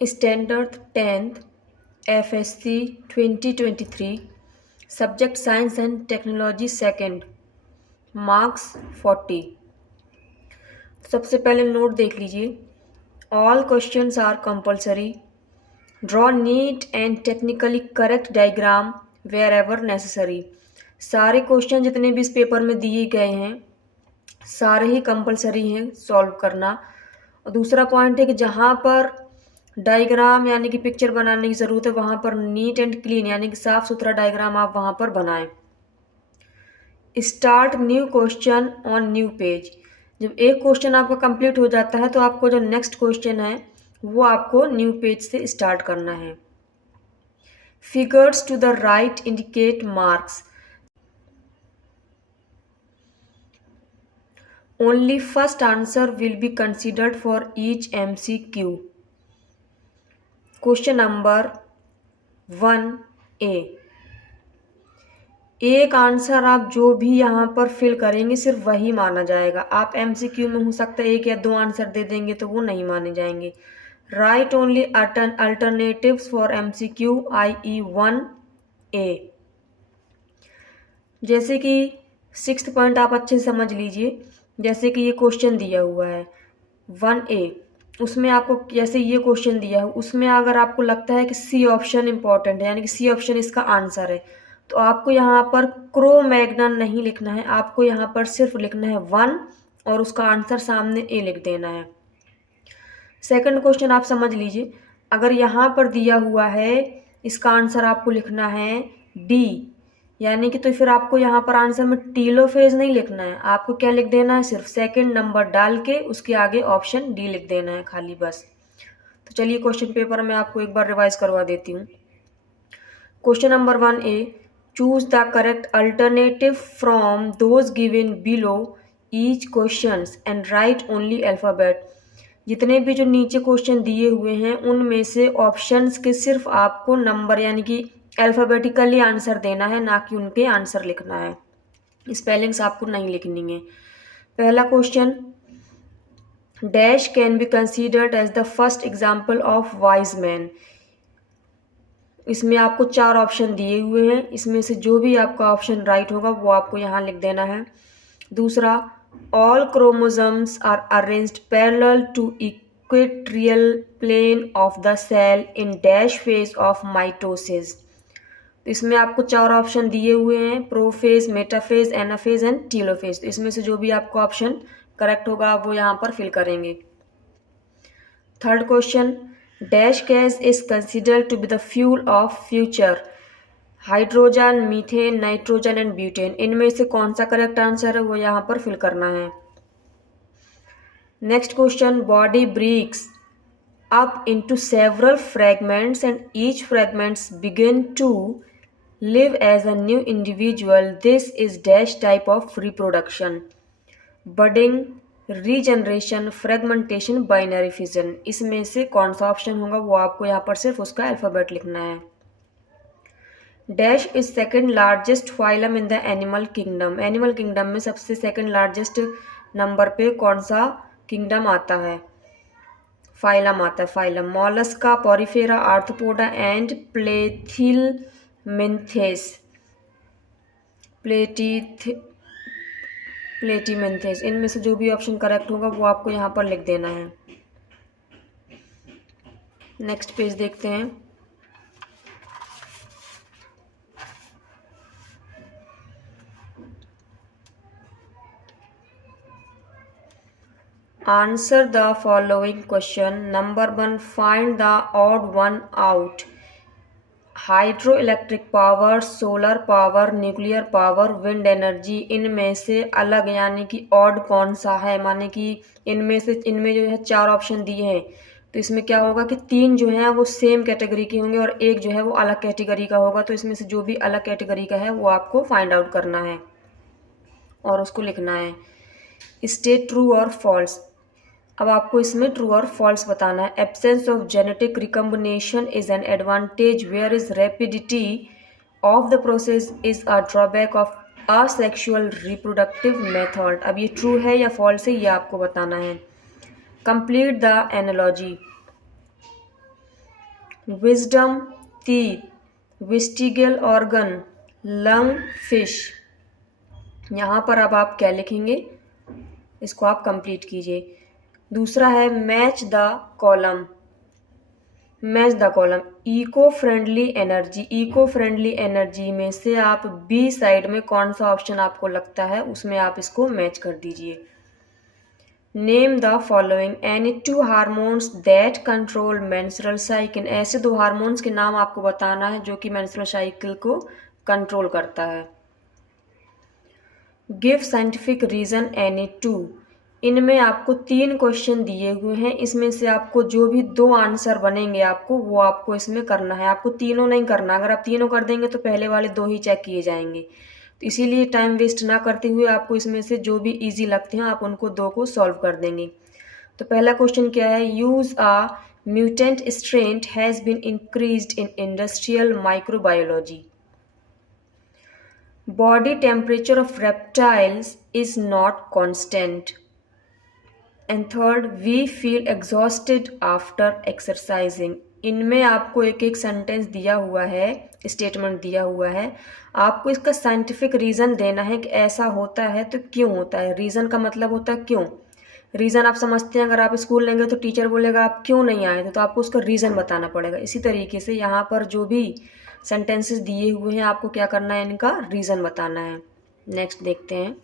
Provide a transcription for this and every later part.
Standard 10th FSC 2023 subject science and technology second marks 40। सबसे पहले note देख लीजिए। All questions are compulsory. Draw neat and technically correct diagram wherever necessary. सारे question जितने भी इस पेपर में दिए गए हैं सारे ही कंपलसरी हैं सॉल्व करना। और दूसरा पॉइंट है कि जहाँ पर डायग्राम यानी कि पिक्चर बनाने की ज़रूरत है वहाँ पर नीट एंड क्लीन यानी कि साफ़ सुथरा डायग्राम आप वहाँ पर बनाएं। Start new question on new page. जब एक क्वेश्चन आपका कंप्लीट हो जाता है तो आपको जो नेक्स्ट क्वेश्चन है वो आपको न्यू पेज से स्टार्ट करना है। Figures to the right indicate marks. Only first answer will be considered for each MCQ। Question number 1A। एक आंसर आप जो भी यहाँ पर फिल करेंगे सिर्फ वही माना जाएगा। आप MCQ में हो सकता है 1 या 2 आंसर दे देंगे तो वो नहीं माने जाएंगे। Right only alternatives for MCQ IE 1A। जैसे कि 6th पॉइंट आप अच्छे से समझ लीजिए। जैसे कि ये क्वेश्चन दिया हुआ है 1A, उसमें आपको जैसे ये क्वेश्चन दिया है उसमें अगर आपको लगता है कि सी ऑप्शन इंपॉर्टेंट है यानी कि सी ऑप्शन इसका आंसर है तो आपको यहाँ पर क्रो मैग्नन नहीं लिखना है, आपको यहाँ पर सिर्फ लिखना है 1 और उसका आंसर सामने ए लिख देना है। सेकंड क्वेश्चन आप समझ लीजिए। अगर यहाँ पर दिया हुआ है इसका आंसर आपको लिखना है डी यानी कि तो फिर आपको यहाँ पर आंसर में टीलोफेज नहीं लिखना है, आपको क्या लिख देना है सिर्फ सेकंड नंबर डाल के उसके आगे ऑप्शन डी लिख देना है खाली बस। तो चलिए क्वेश्चन पेपर में आपको एक बार रिवाइज करवा देती हूँ। Question number 1A, choose the correct alternative from those given below each questions and right only alphabet. जितने भी जो नीचे क्वेश्चन दिए हुए हैं उनमें से ऑप्शंस के सिर्फ आपको नंबर यानी कि अल्फ़ाबेटिकली आंसर देना है, ना कि उनके आंसर लिखना है। स्पेलिंग्स आपको नहीं लिखनी है। पहला question, dash can be considered as the first example of wise man. इसमें आपको 4 ऑप्शन दिए हुए हैं, इसमें से जो भी आपका ऑप्शन राइट होगा वो आपको यहाँ लिख देना है। दूसरा, all chromosomes are arranged parallel to equatorial plane of the cell in dash phase of mitosis. तो इसमें आपको 4 ऑप्शन दिए हुए हैं, prophase, metaphase, anaphase and telophase. तो इसमें से जो भी आपको ऑप्शन करेक्ट होगा वो यहाँ पर फिल करेंगे। Third question, dash gas is considered to be the fuel of future. Hydrogen, methane, nitrogen and butane. इनमें से कौन सा करेक्ट आंसर है वो यहाँ पर फिल करना है। Next question, body breaks up into several fragments and each fragments begin to live as a new individual. This is dash type of reproduction. Budding, regeneration, fragmentation, binary fission. इसमें से कौन सा ऑप्शन होगा वो आपको यहाँ पर सिर्फ उसका अल्फ़ाबेट लिखना है। Dash is second largest phylum in the animal kingdom. Animal kingdom में सबसे सेकेंड लार्जेस्ट नंबर पे कौन सा किंगडम आता है, फाइलम आता है, phylum. Mollusca, porifera, arthropoda and platyhelminthes. इनमें से जो भी ऑप्शन करेक्ट होगा वो आपको यहाँ पर लिख देना है। नेक्स्ट पेज देखते हैं। Answer the following question. Number 1, find the odd one out. Hydroelectric power, solar power, nuclear power, wind energy. इनमें से अलग यानी कि ऑड कौन सा है, माने कि इनमें जो है 4 ऑप्शन दिए हैं तो इसमें क्या होगा कि 3 जो हैं वो सेम कैटेगरी के होंगे और एक जो है वो अलग कैटेगरी का होगा। तो इसमें से जो भी अलग कैटेगरी का है वो आपको फाइंड आउट करना है और उसको लिखना है। स्टेट ट्रू और फॉल्स। अब आपको इसमें ट्रू और फॉल्स बताना है। Absence of genetic recombination is an advantage where is rapidity of the process is a drawback of asexual reproductive method. अब ये ट्रू है या फॉल्स है ये आपको बताना है। Complete the analogy. Wisdom teeth, vestigial organ, lung, fish. यहाँ पर अब आप क्या लिखेंगे, इसको आप कंप्लीट कीजिए। दूसरा है match the column. Match the column, eco friendly energy. Eco friendly energy में से आप बी साइड में कौन सा ऑप्शन आपको लगता है उसमें आप इसको मैच कर दीजिए। Name the following any two hormones that control menstrual cycle. ऐसे 2 हार्मोन्स के नाम आपको बताना है जो कि मेंस्ट्रुअल साइकिल को कंट्रोल करता है। Give scientific reason any two. इनमें आपको 3 क्वेश्चन दिए हुए हैं, इसमें से आपको जो भी 2 आंसर बनेंगे आपको वो आपको इसमें करना है। आपको तीनों नहीं करना, अगर आप तीनों कर देंगे तो पहले वाले 2 ही चेक किए जाएंगे। तो इसीलिए टाइम वेस्ट ना करते हुए आपको इसमें से जो भी इजी लगते हैं आप उनको 2 को सॉल्व कर देंगे। तो पहला क्वेश्चन क्या है, use a mutant strain has been increased in industrial microbiology. Body temperature of reptiles is not constant. And third, we feel exhausted after exercising. इनमें आपको एक एक सेंटेंस दिया हुआ है, स्टेटमेंट दिया हुआ है, आपको इसका साइंटिफिक रीज़न देना है कि ऐसा होता है तो क्यों होता है। रीज़न का मतलब होता है क्यों। रीज़न आप समझते हैं, अगर आप स्कूल लेंगे तो टीचर बोलेगा आप क्यों नहीं आए थे, तो आपको उसका रीज़न बताना पड़ेगा। इसी तरीके से यहाँ पर जो भी सेंटेंसेस दिए हुए हैं आपको क्या करना है, इनका रीज़न बताना है। नेक्स्ट देखते हैं।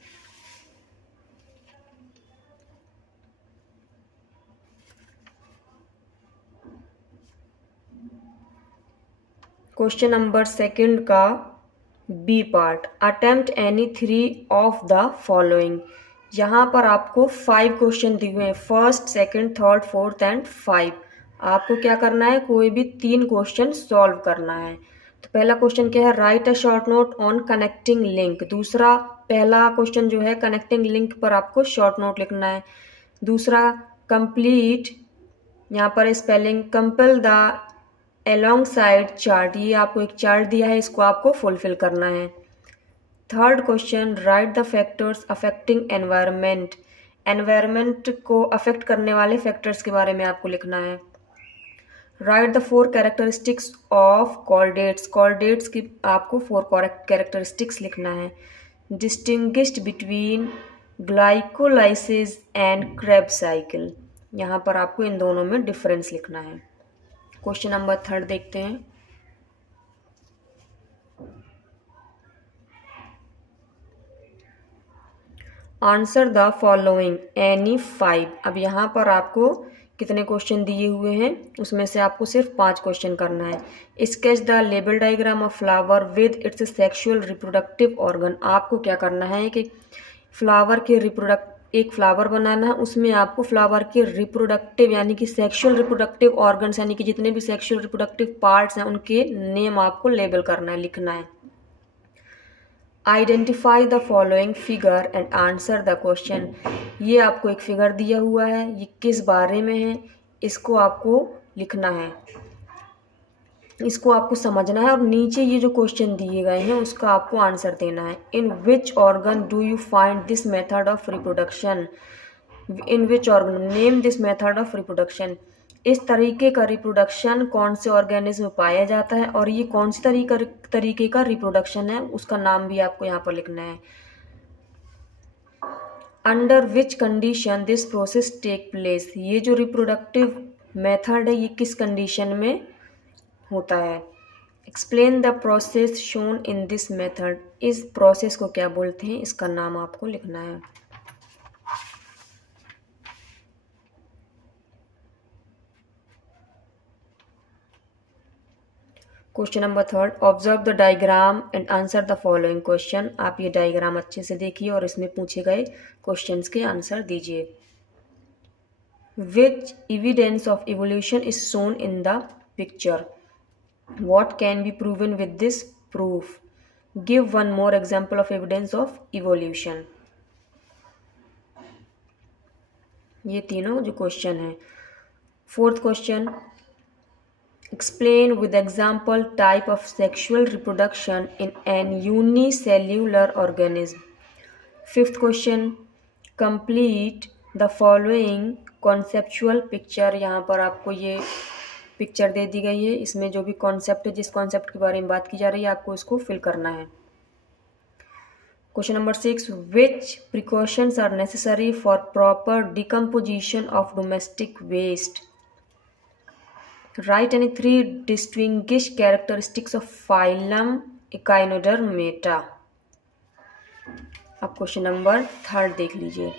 क्वेश्चन नंबर 2 का B part, attempt any 3 of the following. यहाँ पर आपको 5 क्वेश्चन दिए हुए हैं, first, second, third, fourth and 5। आपको क्या करना है, कोई भी 3 क्वेश्चन सॉल्व करना है। तो पहला क्वेश्चन क्या है, right a short note on connecting link. दूसरा, पहला क्वेश्चन जो है कनेक्टिंग लिंक पर आपको शॉर्ट नोट लिखना है। दूसरा, कंप्लीट, यहाँ पर spelling, compel the along side chart, ये आपको एक चार्ट दिया है, इसको आपको फुलफिल करना है। Third question, right the factors affecting environment. Environment को अफेक्ट करने वाले फैक्टर्स के बारे में आपको लिखना है। Right the 4 characteristics of chordates. Chordates की आपको 4 कैरेक्टरिस्टिक्स लिखना है। Distinguished between glycolysis and Krebs cycle, यहाँ पर आपको इन दोनों में डिफरेंस लिखना है। क्वेश्चन नंबर 3 देखते हैं। Answer the following any 5। अब यहाँ पर आपको कितने क्वेश्चन दिए हुए हैं, उसमें से आपको सिर्फ 5 क्वेश्चन करना है। Sketch the label diagram of flower with its sexual reproductive organ. आपको क्या करना है कि फ्लावर के एक फ्लावर बनाना है, उसमें आपको फ्लावर के रिप्रोडक्टिव यानी कि सेक्सुअल रिप्रोडक्टिव ऑर्गन्स यानी कि जितने भी सेक्सुअल रिप्रोडक्टिव पार्ट्स हैं उनके नेम आपको लेबल करना है, लिखना है। Identify the following figure and answer the question. ये आपको एक फिगर दिया हुआ है, ये किस बारे में है, इसको आपको लिखना है, इसको आपको समझना है और नीचे ये जो क्वेश्चन दिए गए हैं उसका आपको आंसर देना है। In which organ do you find this method of reproduction. In which organ, name this method of reproduction. इस तरीके का रिप्रोडक्शन कौन से ऑर्गेनिज्म में पाया जाता है और ये कौन सी तरीके का रिप्रोडक्शन है, उसका नाम भी आपको यहाँ पर लिखना है। Under which condition this process take place. ये जो रिप्रोडक्टिव मेथड है ये किस कंडीशन में होता है। Explain the process shown in this method. इस प्रोसेस को क्या बोलते हैं, इसका नाम आपको लिखना है। Question number 3, observe the diagram and answer the following question. आप ये डायग्राम अच्छे से देखिए और इसमें पूछे गए क्वेश्चंस के आंसर दीजिए। Which evidence of evolution is shown in the picture. What can be proven with this proof? Give one more example of evidence of evolution. ये तीनों जो क्वेश्चन है। Fourth question, explain with example type of sexual reproduction in an unicellular organism. Fifth question, complete the following conceptual picture। यहाँ पर आपको ये picture दे दी गई है, इसमें जो भी कॉन्सेप्ट है, जिस कॉन्सेप्ट के बारे में बात की जा रही है, आपको इसको फिल करना है। Question number 6, which precautions are necessary for proper decomposition of domestic waste? Write any 3 distinguished characteristics of phylum Echinodermata। अब क्वेश्चन नंबर 3 देख लीजिए।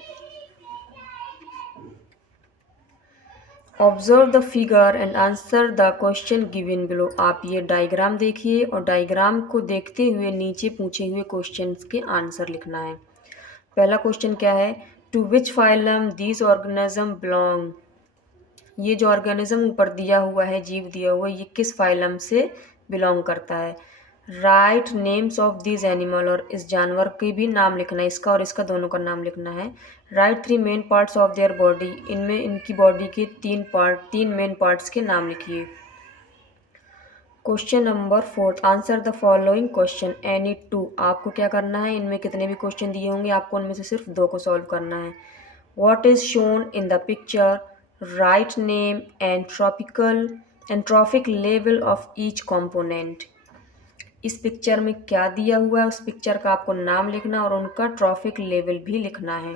Observe the figure and answer the question given below. आप ये diagram देखिए और diagram को देखते हुए नीचे पूछे हुए क्वेश्चंस के आंसर लिखना है। पहला क्वेश्चन क्या है, to which phylum these organism belong. ये जो ऑर्गेनिज्म ऊपर दिया हुआ है, जीव दिया हुआ है, ये किस फाइलम से बिलोंग करता है। Right names of this animal, और इस जानवर के भी नाम लिखना है, इसका और इसका दोनों का नाम लिखना है। Right 3 main parts of their body, इनमें इनकी बॉडी के 3 मेन पार्ट्स के नाम लिखिए। Question number 4, answer the following question any 2। आपको क्या करना है, इनमें कितने भी क्वेश्चन दिए होंगे, आपको उनमें से सिर्फ 2 को सॉल्व करना है। What is shown in the picture, write name and trophic level of each component. इस पिक्चर में क्या दिया हुआ है, उस पिक्चर का आपको नाम लिखना और उनका ट्रॉफिक लेवल भी लिखना है।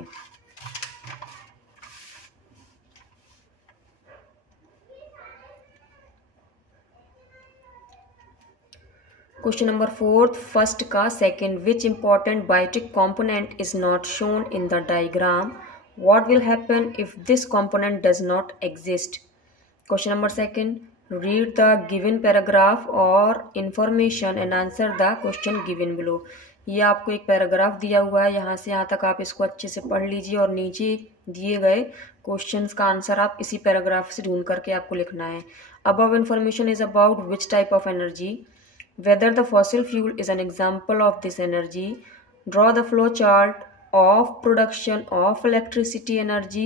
क्वेश्चन नंबर 4, फर्स्ट का second, which important biotic component is not shown in the diagram, what will happen if this component does not exist. Question number 2, read the given paragraph और information and answer the question given below. ये आपको एक paragraph दिया हुआ है, यहाँ से यहाँ तक आप इसको अच्छे से पढ़ लीजिए और नीचे दिए गए क्वेश्चंस का आंसर आप इसी पैराग्राफ से ढूंढ करके आपको लिखना है। Above information is about which type of energy, whether the fossil fuel is an example of this energy, draw the flow chart of production of electricity energy,